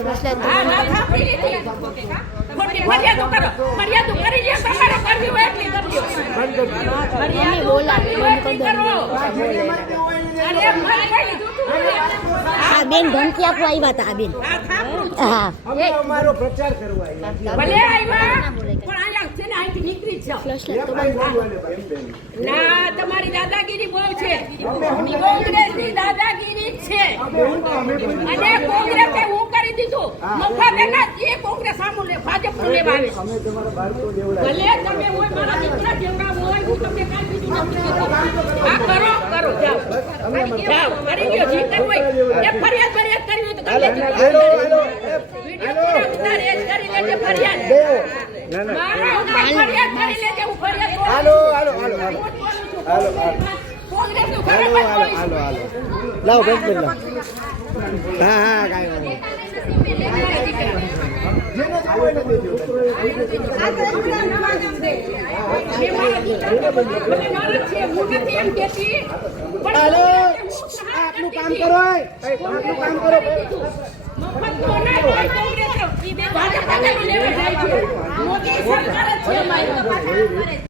હા ના થાપડી લીધી ખોટી મર્યાદો કરો મર્યાદો કરી લે તમારે કરવી હોય એટલી કરજો મર્યાદો બોલાવે કરો અરે મને કઈ લીધું આ બેન ધમકી આપવા આવ્યા હતા આ બેન હા અમે અમારો પ્રચાર કરવા આવ્યા ભલે આવ્યા પણ આયા છે ને અહીંથી નીકળી જ જાઓ ના તમારી દાદાગીરી બહુ છે કોંગ્રેસની દાદાગીરી છે અને કોંગ્રેસે હું કરી દીધું મફત એના એ કોંગ્રેસ સામું લે ભાજપ નું લેવા આવે અમે તમારા બાળકો જેવડા ભલે તમે હોય મારા દીકરા જેવડા હોય હું તમને કાંઈ બીજું નથી કીધું આ કરો કરો જાઓ જાઓ કરી ગયો જી કરવું હોય એ ફરિયાદ કરી હોય તો કરી લેજો વિડીયો ઉતારે એ કરી લેજે ફરિયાદ મારા ઉપર ફરિયાદ કરી લેજે હું ફરિયાદ કરું હાલો કોંગ્રેસનું ખરેખર હાલો લાવો બેન બેન હા કાંઈ વાંધો હાલો આપનું કામ કરો આપનું કામ કરો મોદી સરકાર જ છે